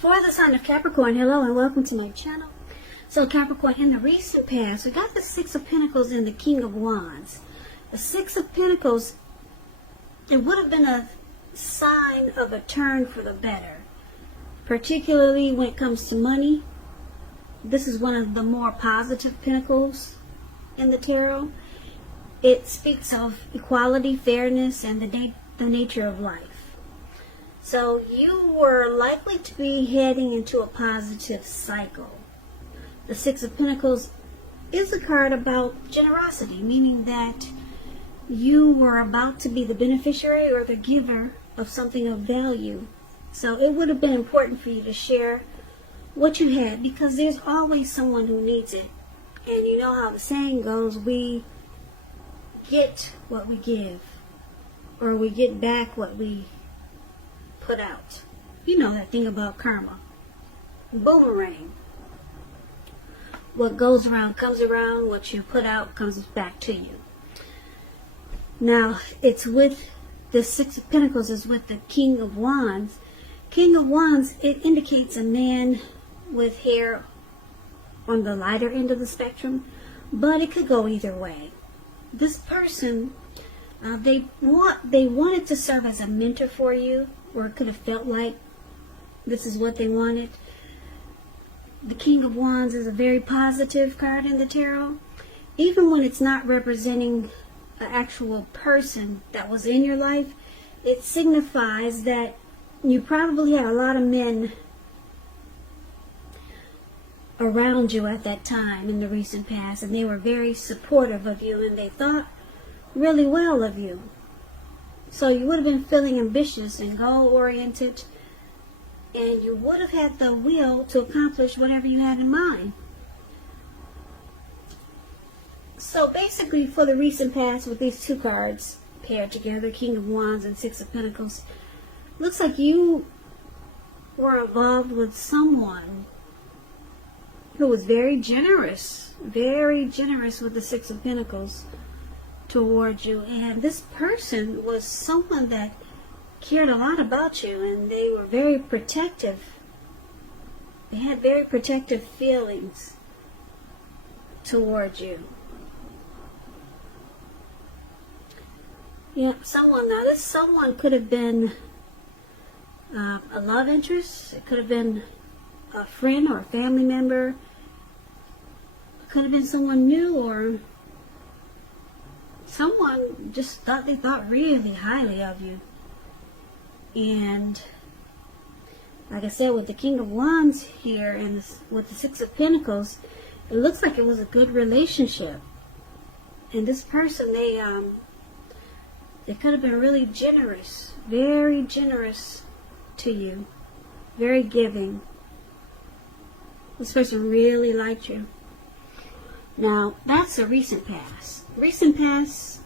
For the sign of Capricorn, hello and welcome to my channel. So Capricorn, in the recent past, we got the Six of Pentacles and the King of Wands. The Six of Pentacles, it would have been a sign of a turn for the better, particularly when it comes to money. This is one of the more positive pentacles in the tarot. It speaks of equality, fairness, and the nature of life. So you were likely to be heading into a positive cycle. The Six of Pentacles is a card about generosity, meaning that you were about to be the beneficiary or the giver of something of value. So it would have been important for you to share what you had, because there's always someone who needs it. And you know how the saying goes, we get what we give, or we get back what we put out. You know that thing about karma. Boomerang. What goes around comes around. What you put out comes back to you. Now, it's with the Six of Pentacles is with the King of Wands. King of Wands, it indicates a man with hair on the lighter end of the spectrum, but it could go either way. This person, they wanted to serve as a mentor for you, or it could have felt like this is what they wanted. The King of Wands is a very positive card in the tarot. Even when it's not representing an actual person that was in your life, it signifies that you probably had a lot of men around you at that time in the recent past, and they were very supportive of you, and they thought really well of you. So you would have been feeling ambitious and goal-oriented, and you would have had the will to accomplish whatever you had in mind. So basically, for the recent past, with these two cards paired together, King of Wands and Six of Pentacles, looks like you were involved with someone who was very generous with the Six of Pentacles towards you. And this person was someone that cared a lot about you, and they were very protective. They had very protective feelings towards you. Yeah, this someone could have been a love interest. It could have been a friend or a family member. It could have been someone new, or someone just they thought really highly of you. And like I said, with the King of Wands here and with the Six of Pentacles, it looks like it was a good relationship. And this person, they could have been really generous, very generous to you, very giving. This person really liked you. Now, that's a recent past. Recent past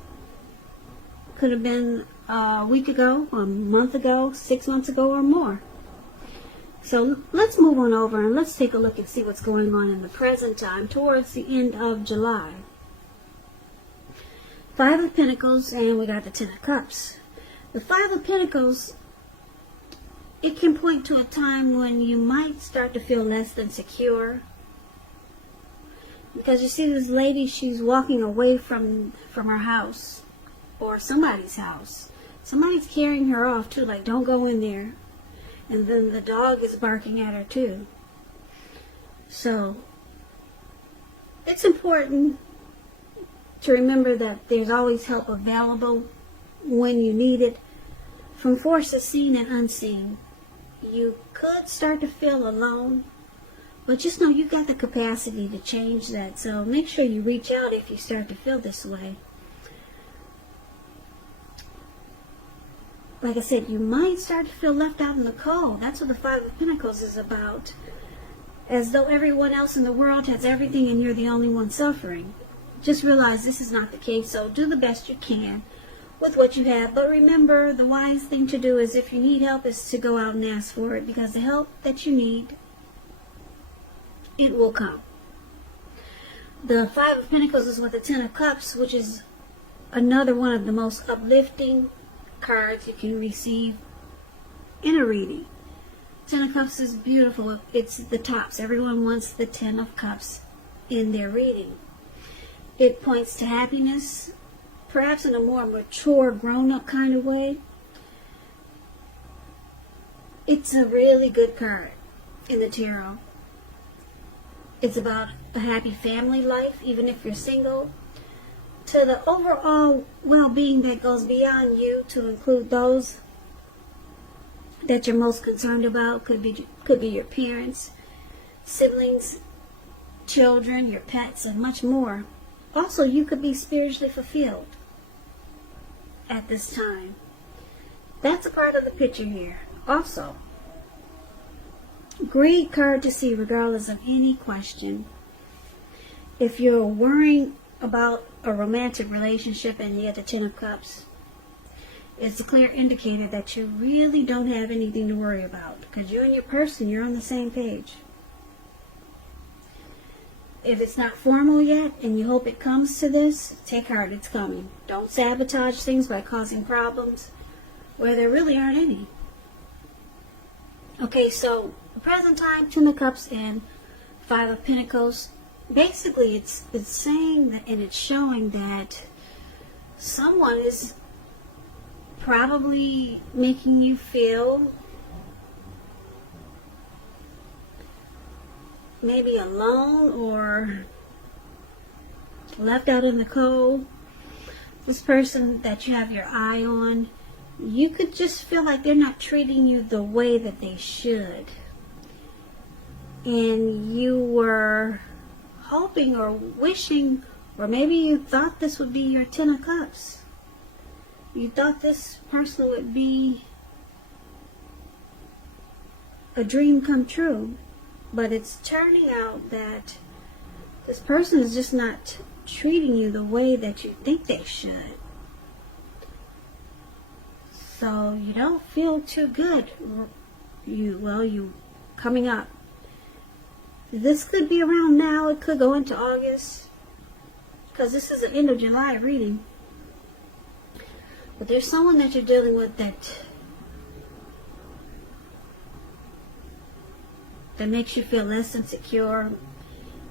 could have been a week ago, a month ago, 6 months ago, or more. So let's move on over and let's take a look and see what's going on in the present time towards the end of July. Five of Pentacles, and we got the Ten of Cups. The Five of Pentacles, it can point to a time when you might start to feel less than secure. Because you see this lady, she's walking away from her house, or somebody's house. Somebody's carrying her off too, like, don't go in there. And then the dog is barking at her too. So it's important to remember that there's always help available when you need it, from forces seen and unseen. You could start to feel alone, but just know you've got the capacity to change that. So make sure you reach out if you start to feel this way. Like I said, you might start to feel left out in the cold. That's what the Five of Pentacles is about. As though everyone else in the world has everything and you're the only one suffering. Just realize this is not the case, so do the best you can with what you have. But remember, the wise thing to do is, if you need help, is to go out and ask for it, because the help that you need, it will come. The Five of Pentacles is with the Ten of Cups, which is another one of the most uplifting cards you can receive in a reading. Ten of Cups is beautiful. It's the tops. Everyone wants the Ten of Cups in their reading. It points to happiness, perhaps in a more mature, grown-up kind of way. It's a really good card in the tarot. It's about a happy family life, even if you're single, to the overall well-being that goes beyond you, to include those that you're most concerned about. Could be your parents, siblings, children, your pets, and much more. Also, you could be spiritually fulfilled at this time. That's a part of the picture here. Also, great card to see regardless of any question. If you're worrying about a romantic relationship and you get the Ten of Cups, it's a clear indicator that you really don't have anything to worry about, because you and your person, you're on the same page. If it's not formal yet and you hope it comes to this, take heart, it's coming. Don't sabotage things by causing problems where there really aren't any. Okay, so the present time, Ten of Cups and Five of Pentacles. Basically, it's saying that, and it's showing that someone is probably making you feel maybe alone or left out in the cold. This person that you have your eye on, you could just feel like they're not treating you the way that they should. And you were hoping or wishing, or maybe you thought this would be your Ten of Cups. You thought this person would be a dream come true. But it's turning out that this person is just not treating you the way that you think they should. So you don't feel too good. You coming up. This could be around now. It could go into August, because this is an end of July reading. But there's someone that you're dealing with that makes you feel less insecure,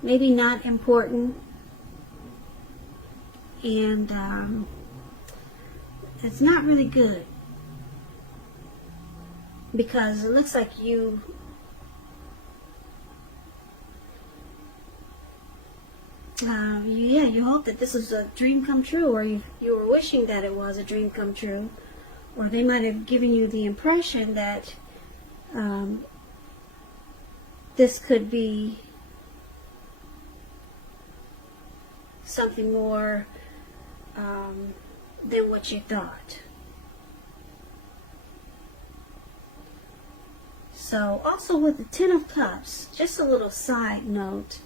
maybe not important, and it's not really good, because it looks like you hope that this is a dream come true, or you were wishing that it was a dream come true, or they might have given you the impression that this could be something more than what you thought. So also with the Ten of Cups, just a little side note,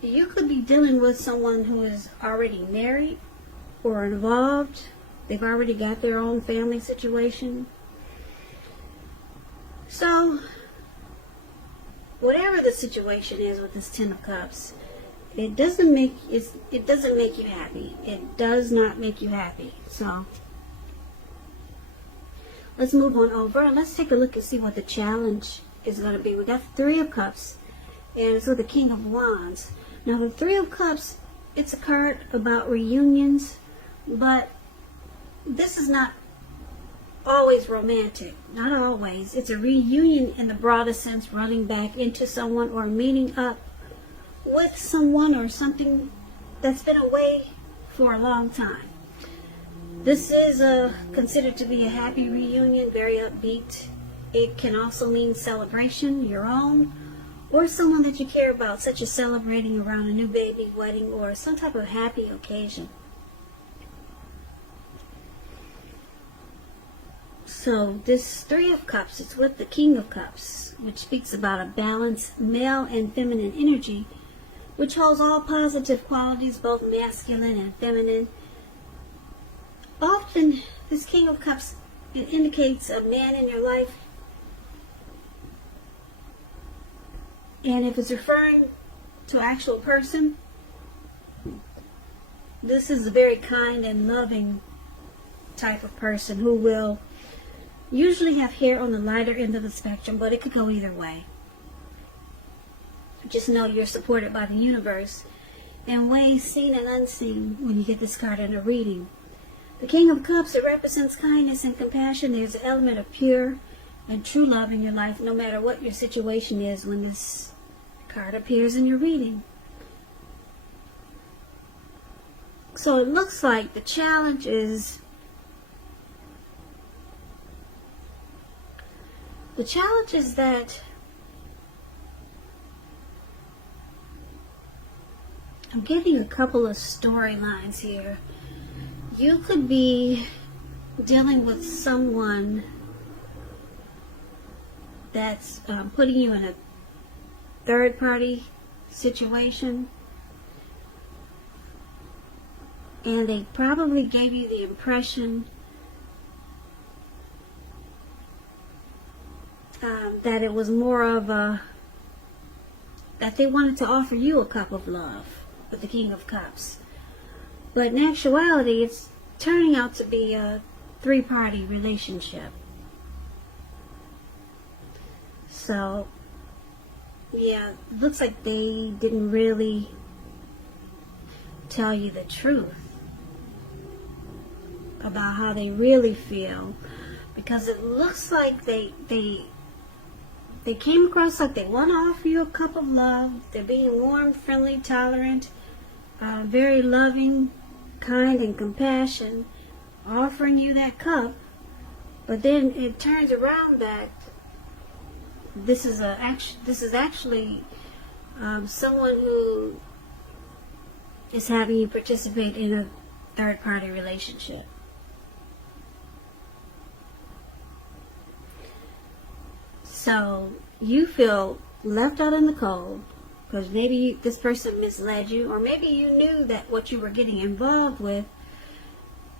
you could be dealing with someone who is already married or involved. They've already got their own family situation. So whatever the situation is with this Ten of Cups, it doesn't make you happy. It does not make you happy. So let's move on over and let's take a look and see what the challenge is going to be. We got the Three of Cups, and it's with the King of Wands. Now the Three of Cups, it's a card about reunions, but this is not always romantic. Not always. It's a reunion in the broadest sense, running back into someone or meeting up with someone or something that's been away for a long time. This is considered to be a happy reunion, very upbeat. It can also mean celebration, your own, or someone that you care about, such as celebrating around a new baby, wedding, or some type of happy occasion. So this Three of Cups, it's with the King of Cups, which speaks about a balanced male and feminine energy, which holds all positive qualities, both masculine and feminine. Often, this King of Cups, it indicates a man in your life. And if it's referring to an actual person, this is a very kind and loving type of person who will usually have hair on the lighter end of the spectrum, but it could go either way. Just know you're supported by the universe in ways seen and unseen when you get this card in a reading. The King of Cups, it represents kindness and compassion. There's an element of pure and true love in your life, no matter what your situation is when this card appears in your reading. So it looks like the challenge is that I'm getting a couple of storylines here. You could be dealing with someone that's putting you in a third-party situation, and they probably gave you the impression that it was more of a, that they wanted to offer you a cup of love with the King of Cups. But in actuality, it's turning out to be a three-party relationship. So, yeah, it looks like they didn't really tell you the truth about how they really feel, because it looks like they came across like they want to offer you a cup of love. They're being warm, friendly, tolerant, very loving, kind, and compassion, offering you that cup. But then it turns around that this is actually someone who is having you participate in a third-party relationship. So you feel left out in the cold because maybe this person misled you, or maybe you knew that what you were getting involved with,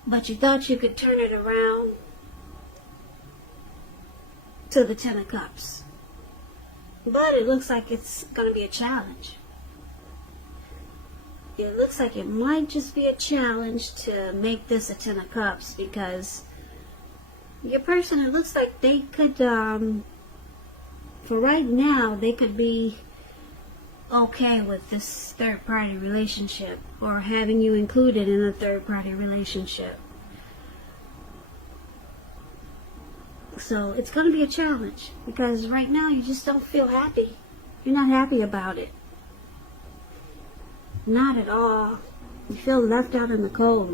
but you thought you could turn it around to the Ten of Cups. But it looks like it's going to be a challenge. It looks like it might just be a challenge to make this a Ten of Cups, because your person, it looks like they could, for right now, they could be okay with this third-party relationship, or having you included in a third-party relationship. So it's going to be a challenge, because right now you just don't feel happy. You're not happy about it. Not at all. You feel left out in the cold.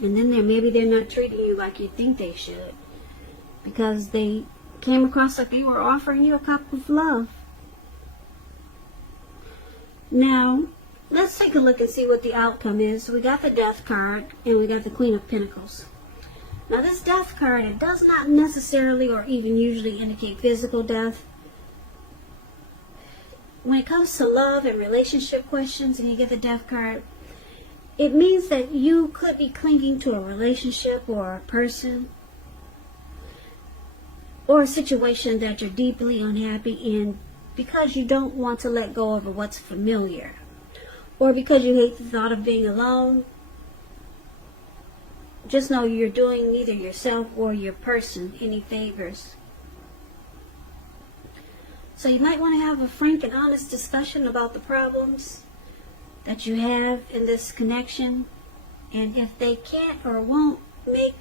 And then maybe they're not treating you like you think they should, because they came across like they were offering you a cup of love. Now, let's take a look and see what the outcome is. So we got the Death card, and we got the Queen of Pentacles. Now this Death card, it does not necessarily or even usually indicate physical death. When it comes to love and relationship questions and you get the Death card, it means that you could be clinging to a relationship or a person or a situation that you're deeply unhappy in, because you don't want to let go of what's familiar, or because you hate the thought of being alone. Just know you're doing neither yourself or your person any favors. So you might want to have a frank and honest discussion about the problems that you have in this connection. And if they can't or won't make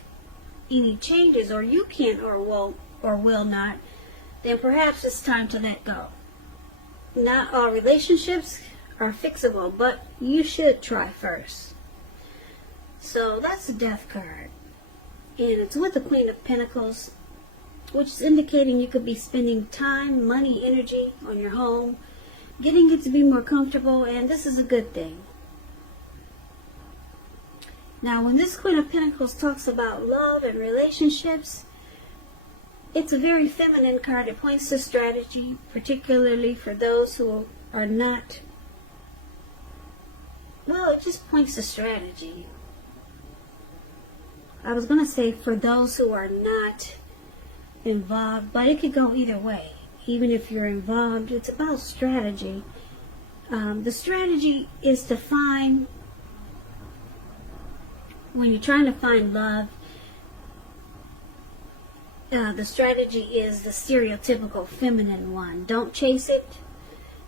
any changes, or you can't or won't or will not, then perhaps it's time to let go. Not all relationships are fixable, but you should try first. So that's the Death card. And it's with the Queen of Pentacles, which is indicating you could be spending time, money, energy on your home, getting it to be more comfortable, and this is a good thing. Now, when this Queen of Pentacles talks about love and relationships, it's a very feminine card. It points to strategy, particularly for those who are not, well, it just points to strategy. I was going to say for those who are not involved, but it could go either way. Even if you're involved, it's about strategy. The strategy is to find, when you're trying to find love, the strategy is the stereotypical feminine one. Don't chase it.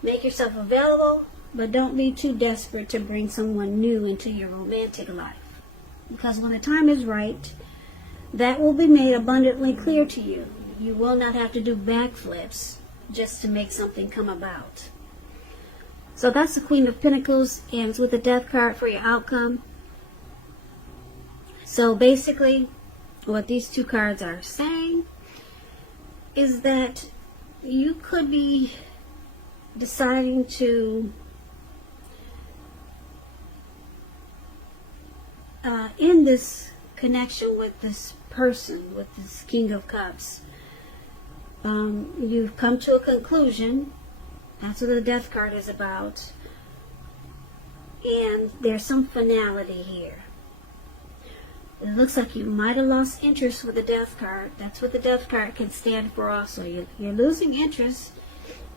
Make yourself available, but don't be too desperate to bring someone new into your romantic life. Because when the time is right, that will be made abundantly clear to you. You will not have to do backflips just to make something come about. So that's the Queen of Pentacles, and it's with the Death card for your outcome. So basically, what these two cards are saying is that you could be deciding to end this connection with this person, with this King of Cups. You've come to a conclusion. That's what the Death card is about. And there's some finality here. It looks like you might have lost interest with the Death card. That's what the Death card can stand for also. You're losing interest.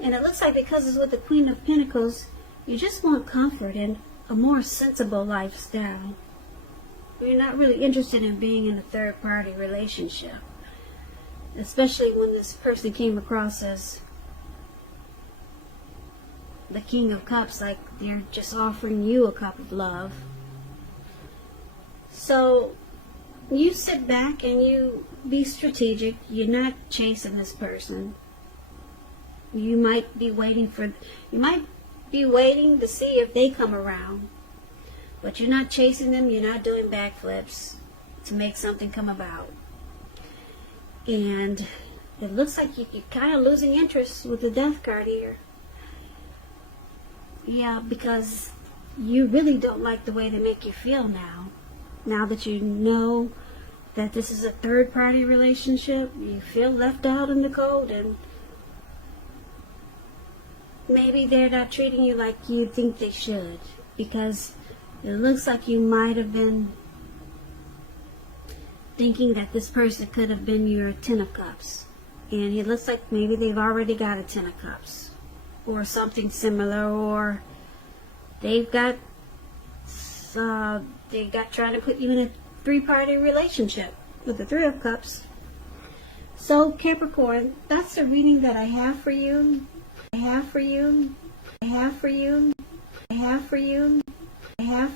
And it looks like because it's with the Queen of Pentacles, you just want comfort and a more sensible lifestyle. You're not really interested in being in a third-party relationship. Especially when this person came across as the King of Cups, like they're just offering you a cup of love. So you sit back and you be strategic. You're not chasing this person. You might be waiting to see if they come around. But you're not chasing them. You're not doing backflips to make something come about. And it looks like you're kind of losing interest with the Death card here. Yeah, because you really don't like the way they make you feel now. Now that you know that this is a third-party relationship, you feel left out in the cold, and maybe they're not treating you like you think they should, because it looks like you might have been thinking that this person could have been your Ten of Cups, and it looks like maybe they've already got a Ten of Cups or something similar, or they've got trying to put you in a three-party relationship with the Three of Cups. So Capricorn, that's the reading that I have for you. I have for you.